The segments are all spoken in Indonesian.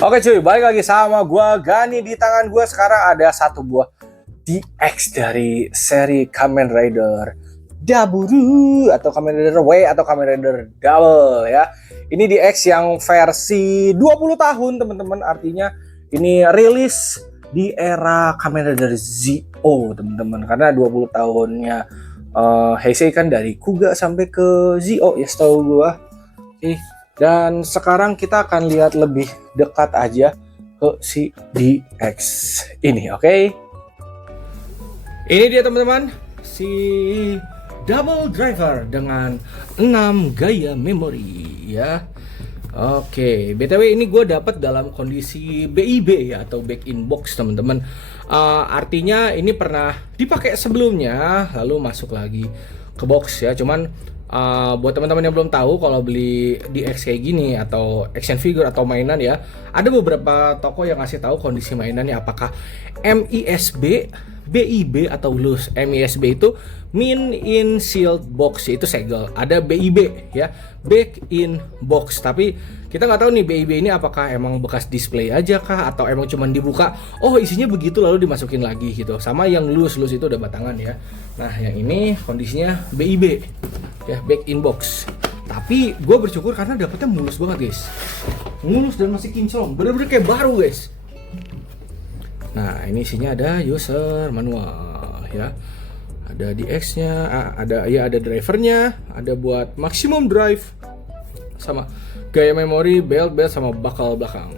Oke cuy, balik lagi sama gua Gani. Di tangan gua sekarang ada satu buah DX dari seri Kamen Rider Daburu atau Kamen Rider W atau Kamen Rider Double ya. Ini DX yang versi 20 tahun teman-teman. Artinya ini rilis di era Kamen Rider Zio teman-teman. Karena 20 tahunnya Heisei kan dari Kuga sampai ke Zio ya setahu gua. Dan sekarang kita akan lihat lebih dekat aja ke si DX ini, oke? Ini dia teman-teman, si Double Driver dengan 6 gaya memori ya. Oke, BTW ini gue dapat dalam kondisi BIB ya atau back in box teman-teman. Artinya ini pernah dipakai sebelumnya lalu masuk lagi ke box ya. Cuman buat teman-teman yang belum tahu, kalau beli DX kayak gini atau action figure atau mainan ya, ada beberapa toko yang ngasih tahu kondisi mainannya apakah MISB, BIB atau loose. MISB itu Min in Sealed Box, itu segel. Ada BIB ya, Back in Box. Tapi kita nggak tahu nih BIB ini apakah emang bekas display aja kah atau emang cuman dibuka, oh isinya begitu lalu dimasukin lagi gitu. Sama yang loose itu udah batangan ya. Nah yang ini kondisinya BIB ya, back in box. Tapi gue bersyukur karena dapetnya mulus banget guys, mulus dan masih kinclong, bener-bener kayak baru guys. Nah ini isinya ada user manual ya, ada DX-nya, ada drivernya, ada buat maximum drive, sama gaya memori, belt sama bakal belakang.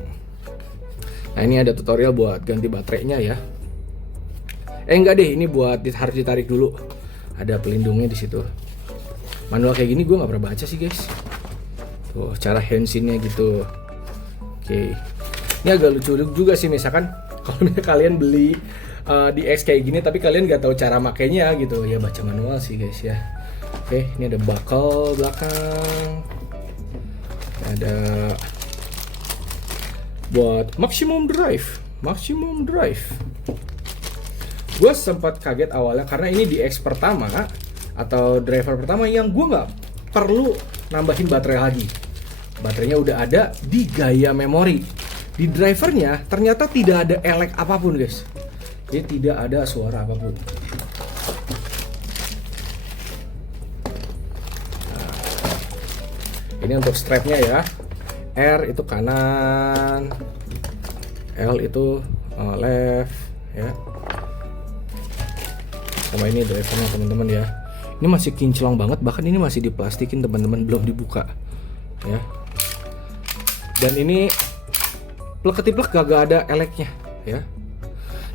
Nah ini ada tutorial buat ganti baterainya ya. Enggak deh, ini buat harus ditarik dulu. Ada pelindungnya di situ. Manual kayak gini gue nggak pernah baca sih guys. Tuh cara handsinnya gitu. Oke. Ini agak lucu juga sih, misalkan kalau kalian beli DX kayak gini tapi kalian nggak tahu cara makainya gitu ya, baca manual sih guys ya. Oke, ini ada bakal belakang. Ada buat maximum drive. Gue sempat kaget awalnya karena ini DX pertama atau driver pertama yang gue nggak perlu nambahin baterai lagi. Baterainya udah ada di gaya memori. Di drivernya ternyata tidak ada elek apapun guys. Jadi tidak ada suara apapun. Nah, ini untuk strapnya ya. R itu kanan, L itu left ya. Sama ini drivernya teman-teman ya. Ini masih kinclong banget, bahkan ini masih diplastikin teman-teman, belum dibuka ya. Dan ini plek-ketiplek gak ada eleknya ya.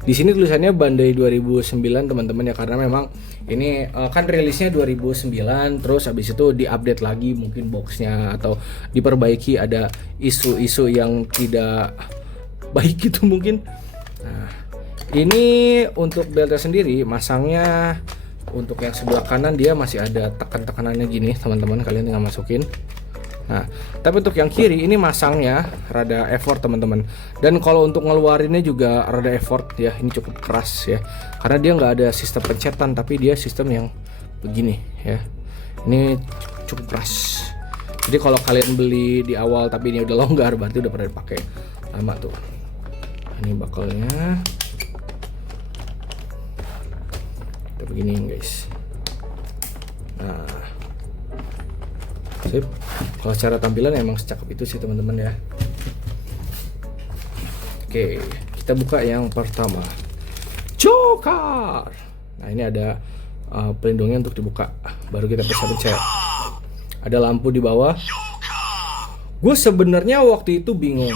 Di sini tulisannya Bandai 2009 teman-teman ya, karena memang ini kan rilisnya 2009, terus habis itu diupdate lagi mungkin boxnya atau diperbaiki, ada isu-isu yang tidak baik gitu mungkin. Nah, ini untuk beltnya sendiri masangnya untuk yang sebelah kanan dia masih ada tekan-tekanannya gini teman-teman, kalian tinggal masukin. Nah, tapi untuk yang kiri ini masangnya rada effort teman-teman. Dan kalau untuk ngeluarinnya juga rada effort ya, ini cukup keras ya. Karena dia nggak ada sistem pencetan, tapi dia sistem yang begini ya. Ini cukup keras. Jadi kalau kalian beli di awal tapi ini udah longgar, berarti udah pernah dipakai lama tuh. Ini bakalnya. Kita beginiin guys. Nah, sip. Kalau secara tampilan emang secakep itu sih teman-teman ya. Oke, kita buka yang pertama, Joker. Nah ini ada pelindungnya untuk dibuka, baru kita bisa pencet. Ada lampu di bawah. Gue sebenarnya waktu itu bingung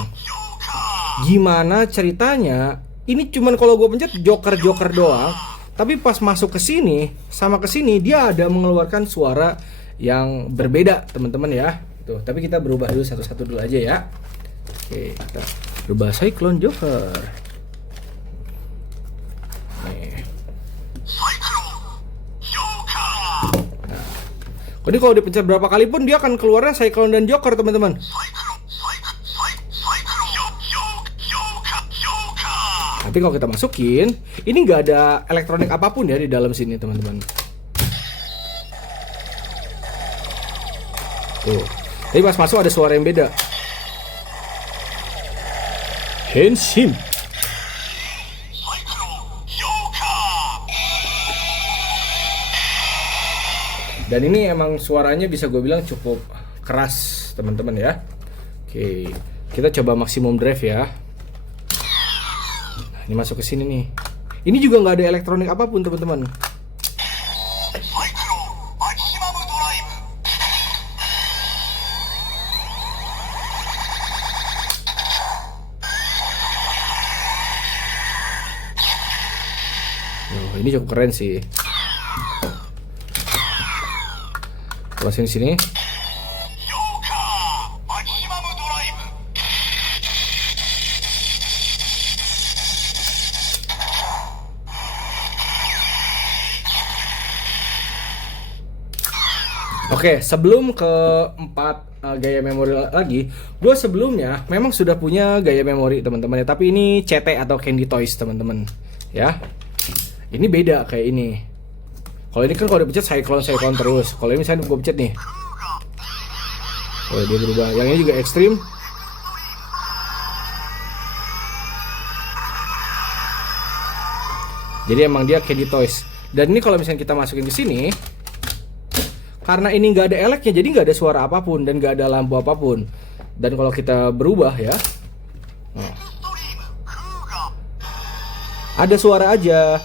gimana ceritanya. Ini cuman kalau gue pencet Joker doang. Tapi pas masuk ke sini sama ke sini dia ada mengeluarkan suara yang berbeda teman-teman ya. Tuh, tapi kita berubah dulu satu-satu dulu aja ya. Oke, kita berubah Cyclone Joker. Nih. Nah, jadi kalau dipencet berapa kali pun dia akan keluarnya Cyclone dan Joker teman-teman. Tapi kalau kita masukin, ini nggak ada elektronik apapun ya di dalam sini teman-teman. Tuh, tapi pas masuk ada suara yang beda. Henshin. Dan ini emang suaranya bisa gue bilang cukup keras teman-teman ya. Oke, kita coba maksimum drive ya. Nah, ini masuk ke sini nih. Ini juga nggak ada elektronik apapun teman-teman. Oh, ini cukup keren sih. Closing sini. Oke, sebelum ke 4 gaya memori lagi, gue sebelumnya memang sudah punya gaya memori teman-teman ya, tapi ini CT atau Candy Toys teman-teman ya. Ini beda kayak ini. Kalau ini kan kalau dipencet cyclone terus. Kalau ini misalnya gue pencet nih, oh dia berubah. Yang ini juga ekstrim. Jadi emang dia Candy Toys. Dan ini kalau misalnya kita masukin ke sini, karena ini nggak ada eleknya, jadi nggak ada suara apapun dan nggak ada lampu apapun. Dan kalau kita berubah ya, nah, ada suara aja.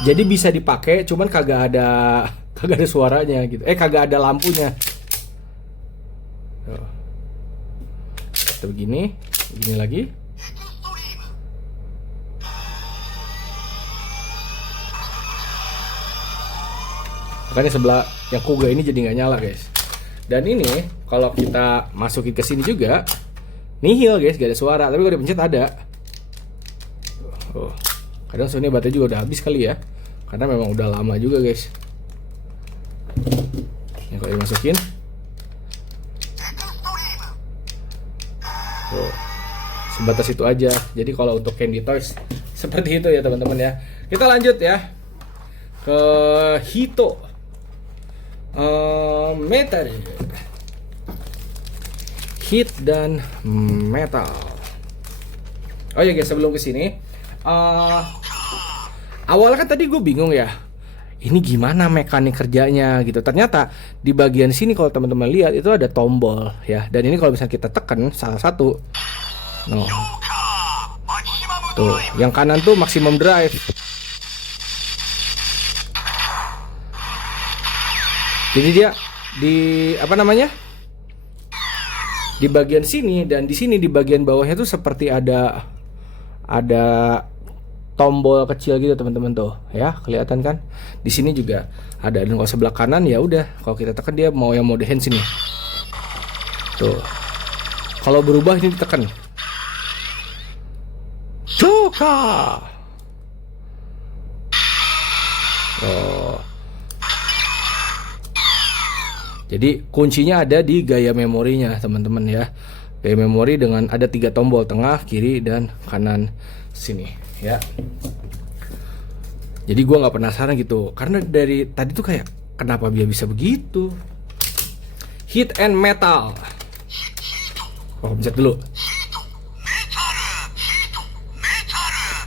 Jadi bisa dipakai, cuman kagak ada suaranya gitu. Kagak ada lampunya. Tuh, begini lagi. Makanya sebelah yang Kuga ini jadi nggak nyala guys. Dan ini kalau kita masukin ke sini juga nihil guys, gak ada suara. Tapi kalau dipencet ada. Oh, kadang soalnya baterai juga udah habis kali ya, karena memang udah lama juga guys. Ini kalau dimasukin, oh, sebatas itu aja. Jadi kalau untuk Candy Toys seperti itu ya teman-teman ya. Kita lanjut ya ke Hito Metal, Hit dan Metal. Oh ya guys, sebelum kesini, awalnya kan tadi gue bingung ya, ini gimana mekanik kerjanya gitu. Ternyata di bagian sini kalau teman-teman lihat itu ada tombol ya. Dan ini kalau misalnya kita tekan salah satu, no, tuh, yang kanan tuh maximum drive. Jadi dia di apa namanya? Di bagian sini dan di sini di bagian bawahnya tuh seperti ada tombol kecil gitu teman-teman tuh ya, kelihatan kan? Di sini juga ada. Dan kalau sebelah kanan ya udah, kalau kita tekan dia mau yang mode hands ini. Tuh. Kalau berubah ini ditekan. Coka. Oh. Jadi kuncinya ada di gaya memorinya teman-teman ya. Gaya memori dengan ada 3 tombol, tengah, kiri, dan kanan sini ya. Jadi gua nggak penasaran gitu, karena dari tadi tuh kayak kenapa dia bisa begitu. Hit and Metal. Oh, pencet dulu.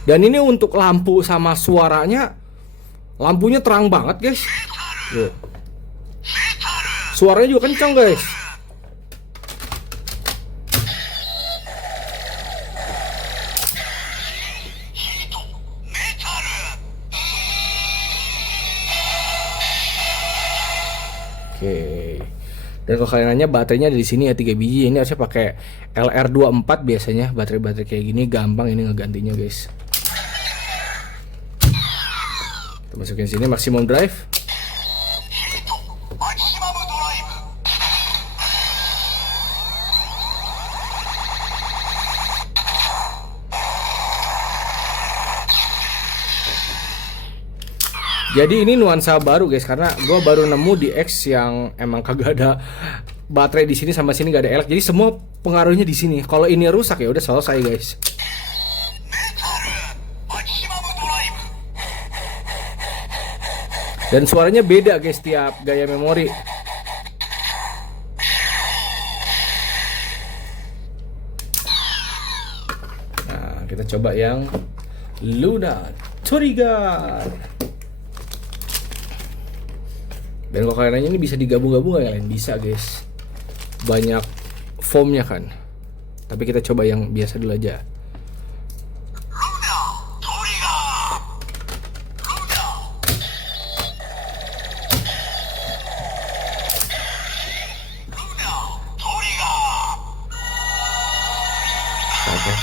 Dan ini untuk lampu sama suaranya, lampunya terang banget guys. Tuh. Suaranya juga kencang guys. Oke. Dan kalau kalian nanya baterainya ada di sini ya 3 biji. Ini harusnya pakai LR24 biasanya. Baterai kayak gini gampang ini ngegantinya guys. Kita masukin sini maximum drive. Jadi ini nuansa baru guys, karena gue baru nemu di X yang emang kagak ada baterai di sini, sama sini gak ada elek. Jadi semua pengaruhnya di sini. Kalau ini rusak ya udah selesai guys. Dan suaranya beda guys tiap gaya memori. kita coba yang Luna Trigger. Dan kalau kalian nanya ini bisa digabung-gabung nggak kalian? Bisa guys, banyak foamnya kan. Tapi kita coba yang biasa dulu aja.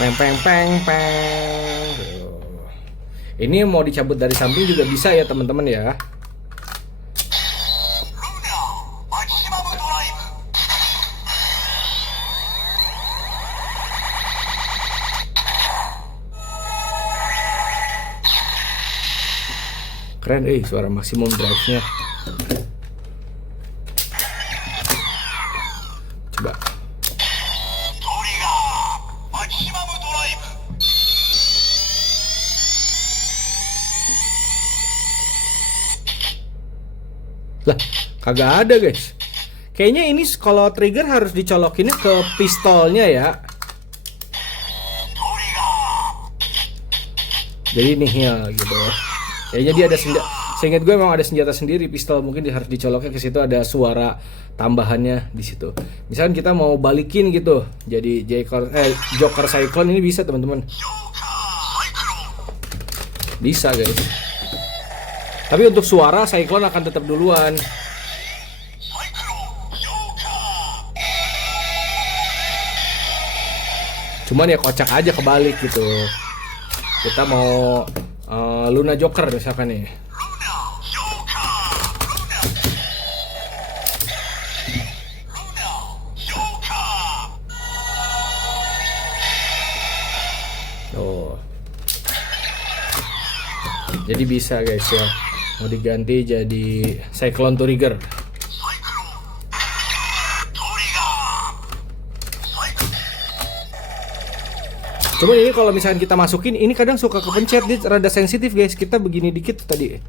Peng peng peng peng. Ini mau dicabut dari samping juga bisa ya teman-teman ya. Keren suara maksimum drive-nya. Coba. Lah, kagak ada guys. Kayaknya ini kalau trigger harus dicolokinnya ke pistolnya ya. Jadi nih ya gitu. Kayaknya dia ada senjata. Seingat gue memang ada senjata sendiri pistol, mungkin harus dicoloknya ke situ, ada suara tambahannya di situ. Misalkan kita mau balikin gitu, jadi Joker Cyclone ini bisa teman-teman. Bisa guys. Tapi untuk suara Cyclone akan tetap duluan. Cuman ya kocak aja kebalik gitu. Kita mau Luna Joker misalkan nih. Oh. Jadi bisa guys ya. Mau diganti jadi Cyclone Trigger. Cuma ini kalau misalkan kita masukin, ini kadang suka kepencet, dia rada sensitif guys. Kita begini dikit tadi,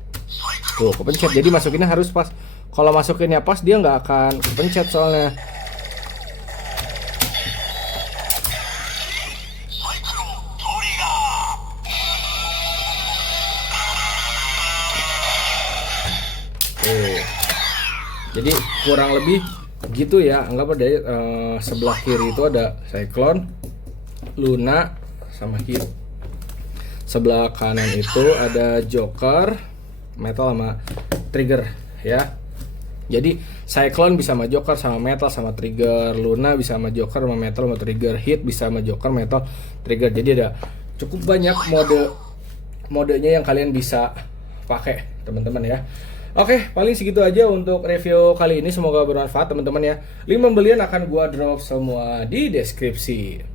tuh kepencet. Jadi masukinnya harus pas. Kalau masukinnya pas, dia nggak akan kepencet soalnya. Jadi kurang lebih gitu ya. Anggap dari sebelah kiri itu ada Cyclone, Luna, sama Hit. Sebelah kanan itu ada Joker, Metal sama Trigger ya. Jadi Cyclone bisa sama Joker sama Metal sama Trigger, Luna bisa sama Joker sama Metal sama Trigger, Hit bisa sama Joker, Metal, Trigger. Jadi ada cukup banyak modenya yang kalian bisa pakai teman-teman ya. Oke, paling segitu aja untuk review kali ini. Semoga bermanfaat teman-teman ya. Link pembelian akan gua drop semua di deskripsi.